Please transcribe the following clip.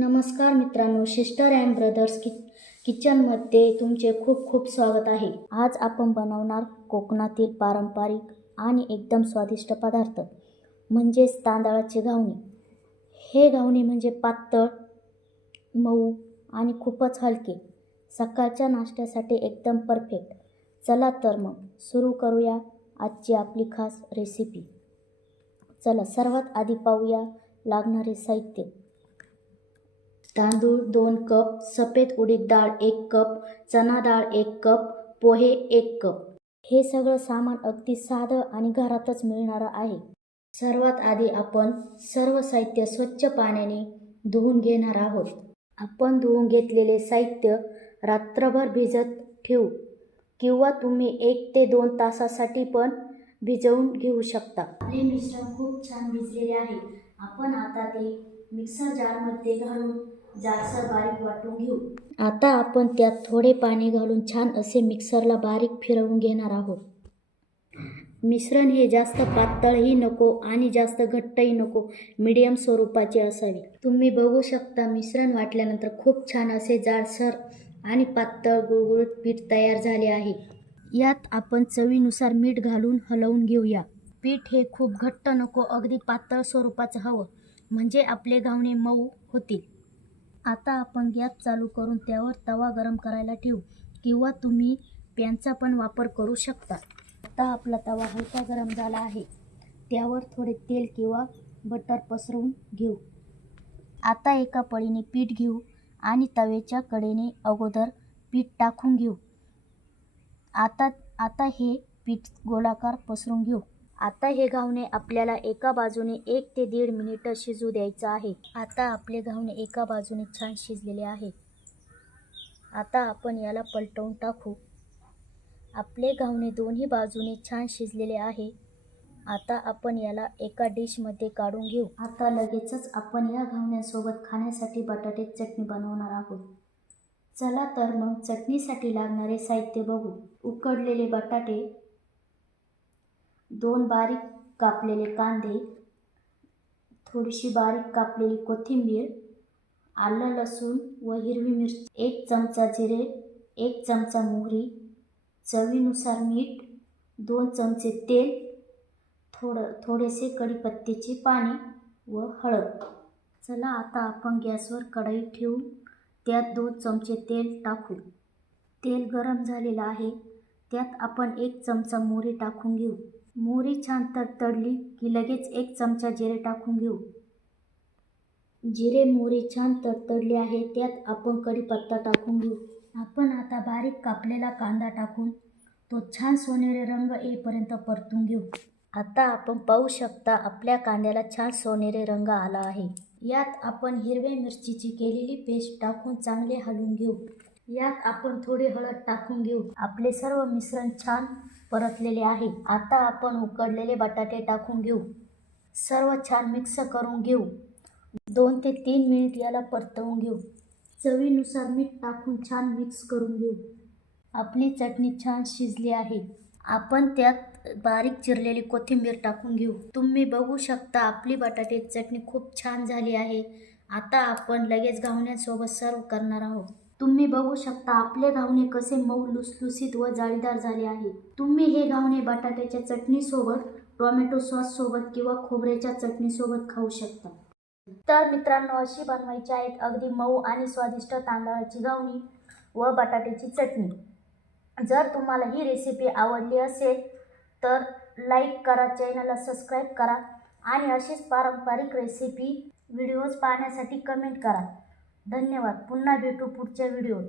नमस्कार मित्रांनो, sister and brothers किचनमध्ये तुमचे खूप खूप स्वागत आहे. आज आपण बनवणार कोकणातील पारंपरिक आणि एकदम स्वादिष्ट पदार्थ म्हणजेच तांदळाची घावणी. हे घावणी म्हणजे पातळ, मऊ आणि खूपच हलके. सकाळच्या नाश्त्यासाठी एकदम परफेक्ट. चला तर मग सुरू करूया आजची आपली खास रेसिपी. चला सर्वात आधी पाहूया लागणारे साहित्य. तांदूळ 2 कप, सफेद उडीद डाळ 1 कप, चना डाळ 1 कप, पोहे 1 कप. हे सगळं सामान अगदी साधं आणि घरातच मिळणारं आहे. सर्वात आधी आपण सर्व साहित्य स्वच्छ पाण्याने धुवून घेणार आहोत. आपण धुवून घेतलेले साहित्य रात्रभर भिजत ठेवू किंवा तुम्ही 1 ते 2 तासासाठी पण भिजवून घेऊ शकता. आपले मिश्रण खूप छान भिजलेले आहे. आपण आता ते मिक्सर जारमध्ये घालून जाडसर बारीक वाटून घेऊ. आता आपण त्यात थोडे पाणी घालून छान असे मिक्सरला बारीक फिरवून घेणार आहोत. मिश्रण हे जास्त पातळही नको आणि जास्त घट्टही नको, मीडियम स्वरूपाचे असावे. तुम्ही बघू शकता मिश्रण वाटल्यानंतर खूप छान असे जाडसर आणि पातळ गुळगुळीत पीठ तयार झाले आहे. यात आपण चवीनुसार मीठ घालून हलवून घेऊया. पीठ हे खूप घट्ट नको, अगदी पातळ स्वरूपाचं हवं, म्हणजे आपले घावणे मऊ होतील. आता आपण गॅस चालू करून त्यावर तवा गरम करायला ठेवू किंवा तुम्ही पॅनचा पण वापर करू शकता. आता आपला तवा हलका गरम झाला आहे. त्यावर थोडे तेल किंवा बटर पसरवून घेऊ. आता एका पळीने पीठ घेऊ आणि तव्याच्या कडेने अगोदर पीठ टाकून घेऊ. आता हे पीठ गोलाकार पसरून घेऊ. आता हे घावणे आपल्याला एका बाजूने 1 ते 1.5 मिनिटं शिजू द्यायचं आहे. आता आपले घावणे एका बाजूने छान शिजलेले आहे. आता आपण याला पलटवून टाकू. आपले घावणे दोन्ही बाजूने छान शिजलेले आहे. आता आपण याला एका डिशमध्ये काढून घेऊ. आता लगेचच आपण या घावण्यासोबत खाण्यासाठी बटाट्याची चटणी बनवणार आहोत. चला तर मग चटणीसाठी लागणारे साहित्य बघू. उकडलेले बटाटे, 2 बारीक कापलेले कांदे, थोडीशी बारीक कापलेली कोथिंबीर, आलं लसूण व हिरवी मिरची, 1 चमचा जिरे, 1 चमचा मोहरी, चवीनुसार मीठ, 2 चमचे तेल, थोडेसे कढीपत्त्याचे पाणी व हळद. चला आता आपण गॅसवर कढई ठेवून त्यात 2 चमचे तेल टाकू. तेल गरम झालेलं आहे. त्यात आपण 1 चमचा मोहरी टाकून घेऊ. मोहरी छान तडतडली की लगेच 1 चमचा जिरे टाकून घेऊ. जिरे मोहरी छान तडतडली आहे. त्यात आपण कढीपत्ता टाकून घेऊ. आपण आता बारीक कापलेला कांदा टाकून तो छान सोनेरी रंग येईपर्यंत परतून घेऊ. आता आपण पाहू शकता आपल्या कांद्याला छान सोनेरी रंग आला आहे. यात आपण हिरव्या मिरचीची केलेली पेस्ट टाकून चांगले हलवून घेऊ. यात आपण थोडी हळद टाकून घेऊ. आपले सर्व मिश्रण छान परतलेले आहे. आता आपण उकडलेले बटाटे टाकून घेऊ. सर्व छान मिक्स करून घेऊ. 2 ते 3 मिनिट याला परतवून घेऊ. चवीनुसार मीठ टाकून छान मिक्स करून घेऊ. आपली चटणी छान शिजली आहे. आपण त्यात बारीक चिरलेली कोथिंबीर टाकून घेऊ. तुम्ही बघू शकता आपली बटाट्याची चटणी खूप छान झाली आहे. आता आपण लगेच घावण्यासोबत सर्व करणार आहोत. तुम्ही बघू शकता आपले घावणे कसे मऊ, लुसलुसीत व जाळीदार झाले आहे. तुम्ही हे घावणे बटाट्याच्या चटणीसोबत, टोमॅटो सॉससोबत किंवा खोबऱ्याच्या चटणीसोबत खाऊ शकता. तर मित्रांनो, अशी बनवायची आहेत अगदी मऊ आणि स्वादिष्ट तांदळाची घावणी व बटाट्याची चटणी. जर तुम्हाला ही रेसिपी आवडली असेल तर लाईक करा, चॅनलला सबस्क्राईब करा आणि अशीच पारंपरिक रेसिपी व्हिडिओज पाहण्यासाठी कमेंट करा. धन्यवाद. पुन्हा भेटू पुढच्या व्हिडिओत.